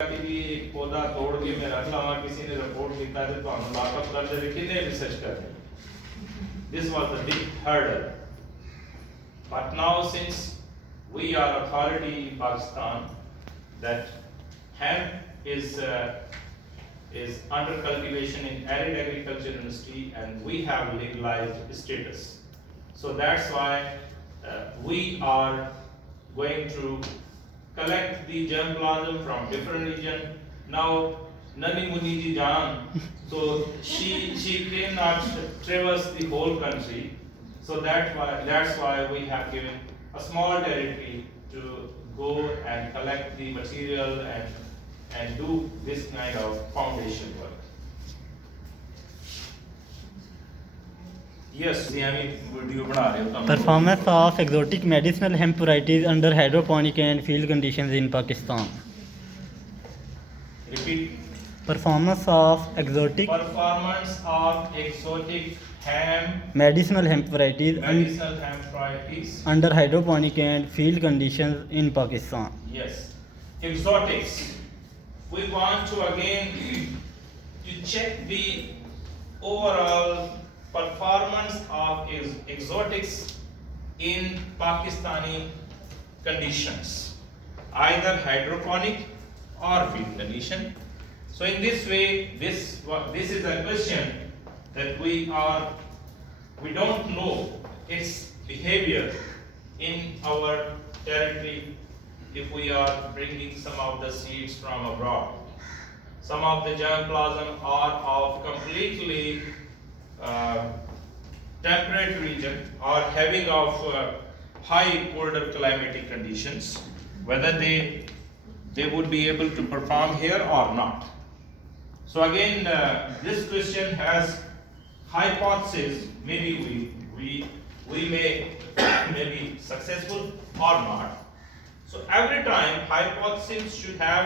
भी एक पौधा तोड़ के मैं रख लवा किसी ने रिपोर्ट किया तो ਤੁਹਾਨੂੰ ਲਾਕਅਪ ਕਰ ਦੇ ਕਿੰਨੇ ਰਿਸਰਚ ਕਰ ਰਹੇ this was the big hurdle but now since we are authority in Pakistan that hemp is under cultivation in arid agriculture industry and we have legalized status, so that's why we are going to collect the germplasm from different region. Now Nani Muniji Jan, so she cannot traverse the whole country, so that's why we have given a small territory to go and collect the material and do this kind of foundation work. Yes, video बना रहे हो. Performance of exotic medicinal hemp varieties under hydroponic and field conditions in Pakistan. Repeat. Performance of exotic hemp medicinal hemp varieties under hydroponic and field conditions in Pakistan. Yes, exotics. We want to again to check the overall performance of exotics in Pakistani conditions, either hydroponic or field condition. So in this way, this is a question that we don't know its behavior in our territory if we are bringing some of the seeds from abroad. Some of the germplasm are of completely temperate region or having of high colder climatic conditions, whether they would be able to perform here or not. So again, this question has hypothesis. Maybe we may be successful or not. So every time hypothesis should have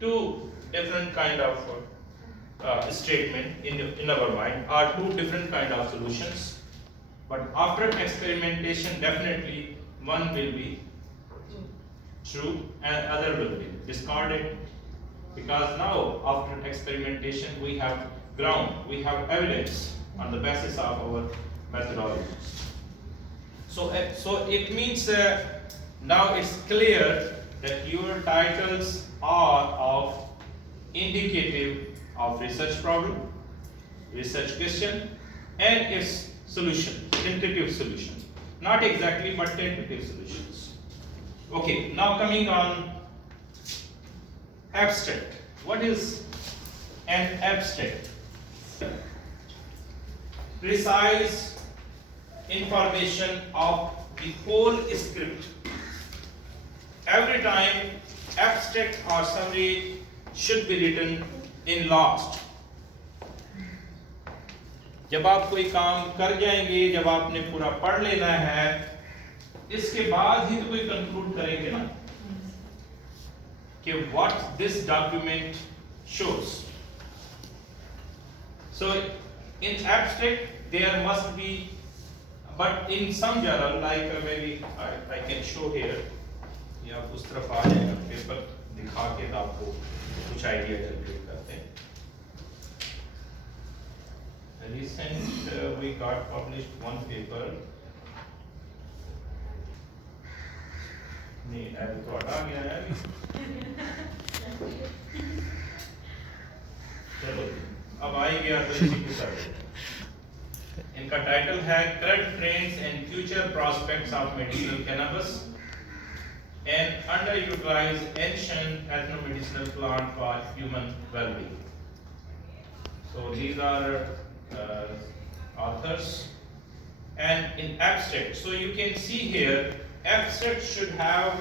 two different kind of statement in our mind, or two different kind of solutions, but after experimentation definitely one will be true and other will be discarded, because now after experimentation we have ground, we have evidence on the basis of our methodologies. So it means now it's clear that your titles are of indicative of research problem, research question, and its solution, tentative solution. Not exactly, but tentative solutions. Okay, now coming on abstract. What is an abstract? Precise information of the whole script. Every time abstract or summary should be written in last. जब आप कोई काम कर जाएंगे, जब आपने पूरा पढ़ लेना है, इसके बाद ही तो कोई कंक्लूड करेंगे ना कि what this document shows. So in abstract there must be, but in some journal like maybe I can show here, या उस तरफ आ जाएगा पेपर दिखा के आपको कुछ आइडिया जनरेट करते हैं. Recent we got published one paper. नहीं ऐड तो हटा गया है. चलो अब आई गया तो इसी के साथ. इनका टाइटल है Current Trends and Future Prospects of Medicinal Cannabis and Underutilized Ancient Ethnomedicinal Plant for Human Well-being. So these are authors, and in abstract, so you can see here abstract should have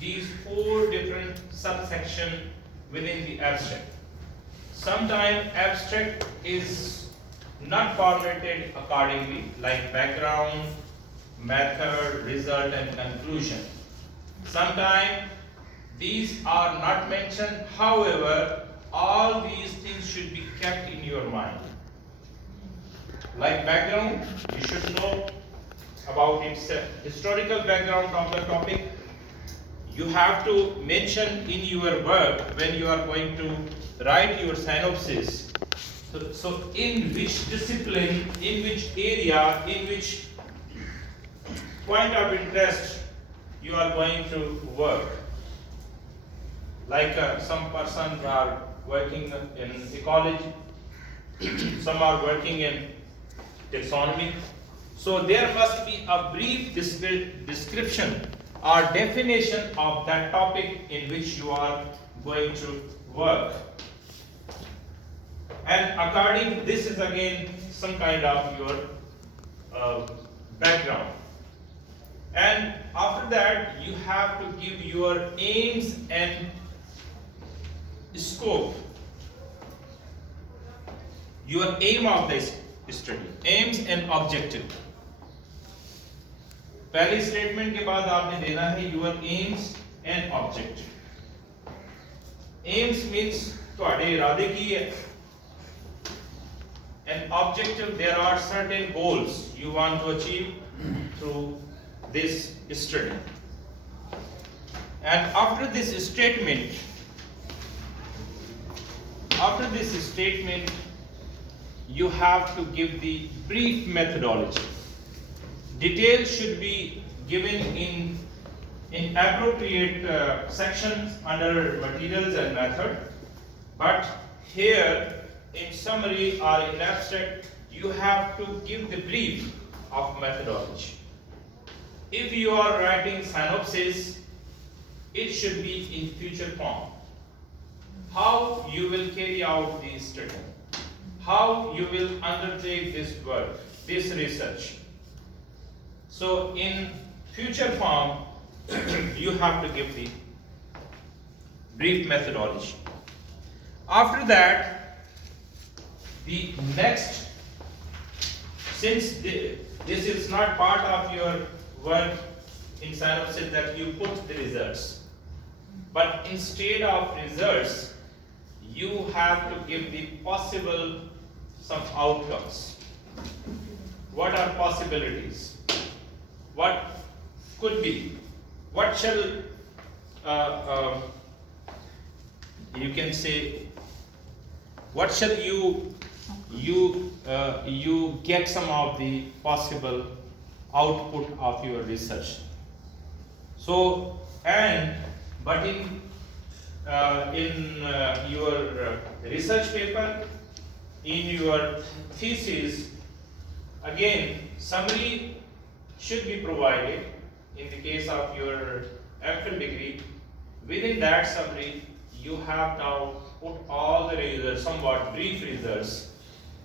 these 4 different subsections within the abstract. Sometimes abstract is not formatted accordingly, like background, method, result, and conclusion. Sometimes these are not mentioned, however all these things should be kept in your mind. Like background, you should know about its historical background of the topic. you have to mention in your work when you are going to write your synopsis. So in which discipline, in which area, in which point of interest you are going to work. Like some persons are working in ecology, some are working in taxonomy. So there must be a brief description or definition of that topic in which you are going to work. And according, this is again some kind of your background. And after that, you have to give your aims and scope. Your aim of the study, aims and objective. पहली statement के बाद आपने देना है your aims and objective. Aims means ਤੁਹਾਡੇ इरादे की है. And objective, there are certain goals you want to achieve through this study. And after this statement, you have to give the brief methodology. Details should be given in appropriate sections under materials and method. But here, in summary or in abstract, you have to give the brief of methodology. If you are writing synopsis, it should be in future form. How you will carry out the study, how you will undertake this work, this research. So in future form, you have to give the brief methodology. After that, the next, since this is not part of your work in synopsis that you put the results, but instead of results, you have to give the possible some outcomes. What are possibilities? What could be? What shall you can say? What shall you get some of the possible output of your research? So but in your research paper, in your thesis, again summary should be provided. In the case of your MPhil degree, within that summary you have now put all the results, somewhat brief results,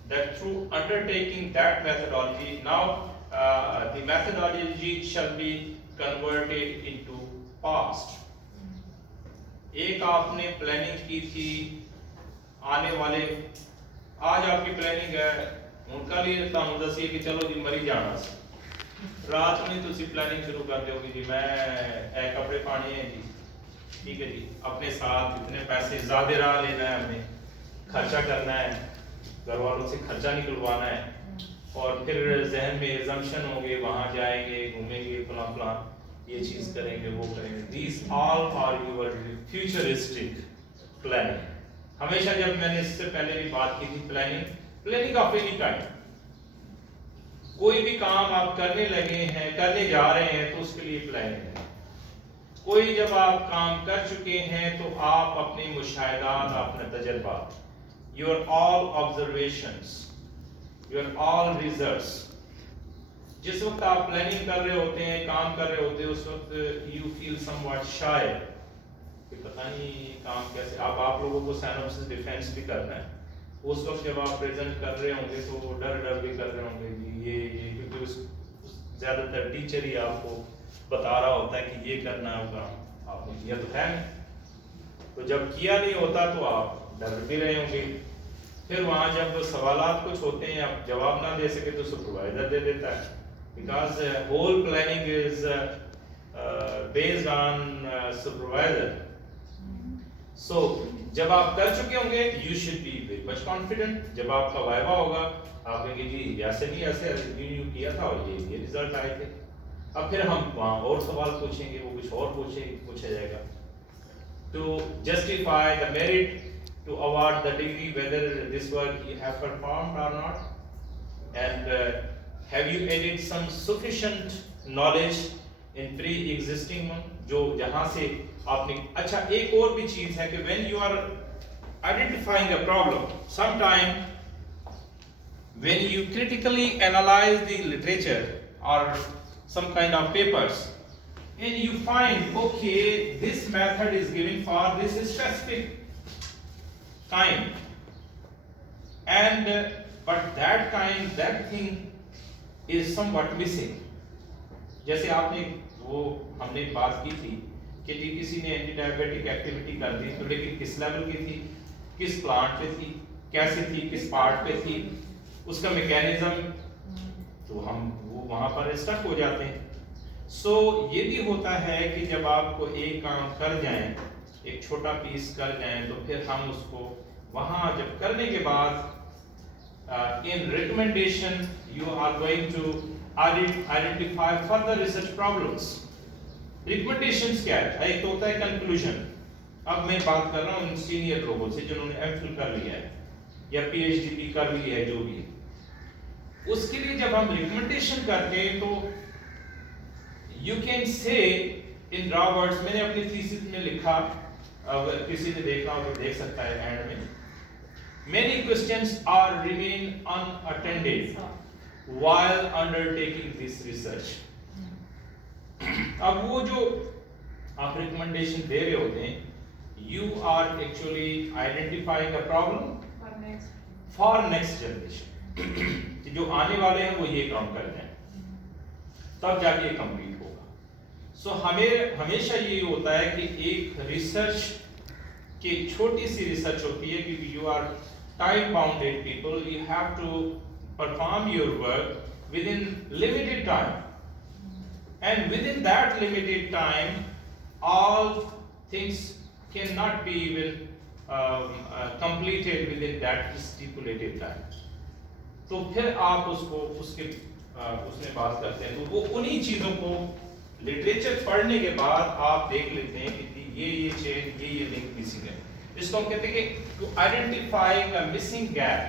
that through undertaking that methodology, now the methodology shall be converted into past. एक आपने planning की थी आने वाले, आज आपकी planning है उनका लिए तानू दसिए कि चलो जी मरी जाना सी, रात में तुसी प्लानिंग शुरू कर दोगे जी मैं कपड़े पाने हैं जी, ठीक है जी, अपने साथ इतने पैसे ज्यादा रहा लेना है, हमें खर्चा करना है, घर वालों से खर्चा निकलवाना है, और फिर जहन में assumption होंगे, वहां जाएंगे, घूमेंगे, फलां फलां ये चीज करेंगे, वो करेंगे. These all are your futuristic planning. हमेशा जब मैंने इससे पहले भी बात की थी प्लानिंग ऑफ एनी काइंड, कोई भी काम आप करने लगे हैं, करने जा रहे हैं, तो उसके लिए प्लानिंग है. कोई जब आप काम कर चुके हैं तो आप अपने मुशाहिदात, अपने तजर्बात, your all observations, your all results, जिस वक्त आप प्लानिंग कर रहे होते हैं, काम कर रहे होते हैं, उस वक्त you feel somewhat shy कि पता नहीं काम कैसे, अब आप लोगों को सिनॉप्सिस डिफेंस भी करना है, उस वक्त जब आप प्रेजेंट कर रहे होंगे तो डर भी कर रहे होंगे कि ये क्योंकि ज्यादातर टीचर ही आपको बता रहा होता है कि ये करना है, वो काम आपने किया तो है नहीं, तो जब किया नहीं होता तो आप डर भी रहे होंगे. फिर वहाँ जब सवालात कुछ होते हैं, आप जवाब ना दे सके तो सुपरवाइजर दे देता है, because whole planning is based on supervisor. So जब आप कर चुके होंगे you should be very much confident. जब आपका वाइवा होगा आप कहेंगे जी ऐसे नहीं, ऐसे यूं किया था और ये रिजल्ट आए थे. अब फिर हम वहाँ और सवाल पूछेंगे, वो कुछ और पूछा जाएगा to justify the merit, to award the degree, whether this work you have performed or not, and have you added some sufficient knowledge in pre-existing one, जो जहाँ से आपने अच्छा एक और भी चीज है कि when you are identifying a problem, sometime when you critically analyze the literature or some kind of papers, and you find, okay, this method is given for this specific kind, and but that thing is somewhat missing. जैसे आपने वो हमने बात की थी कि जी किसी ने एंटी डायबिटिक एक्टिविटी कर दी, तो लेकिन किस लेवल की थी, किस प्लांट पे थी, कैसे थी, किस पार्ट पे थी, उसका मैकेनिज्म, तो हम वो वहां पर स्टक हो जाते हैं। सो ये भी होता है कि जब आपको एक काम कर जाएं, एक छोटा पीस कर जाएं, तो फिर हम उसको वहां जब करने के बाद in recommendation you are going to identify further research problems. Recommendations क्या है? एक तो होता है कंक्लूजन। अब मैं बात कर रहा हूँ इन सीनियर लोगों से जिन्होंने एमफिल कर लिया है या पीएचडी भी कर ली है, जो भी है, उसके लिए जब हम रिकमेंडेशन करते हैं तो you can say in raw words, मैंने अपनी थीसिस में लिखा, अगर किसी ने देखना हो तो देख सकता है एंड में, many questions are remain unattended while undertaking this research। अब वो जो आप रिकमेंडेशन दे रहे होते हैं, you are actually identifying a problem for next generation कि जो आने वाले हैं वो ये काम कर जाएं, तब जाके कंप्लीट होगा। सो हमें हमेशा ये होता है कि एक रिसर्च की छोटी सी रिसर्च होती है कि you are time bounded people, you have to perform your work within limited time, and within that limited time all things can not be even completed within that stipulated time। तो फिर आप उसको उसमें बात करते हैं, तो वो उन्हीं चीजों को लिटरेचर पढ़ने के बाद आप देख लेते हैं कि ये चेन, ये लिंक मिसिंग है। इसको हम कहते हैं कि to identifying a missing gap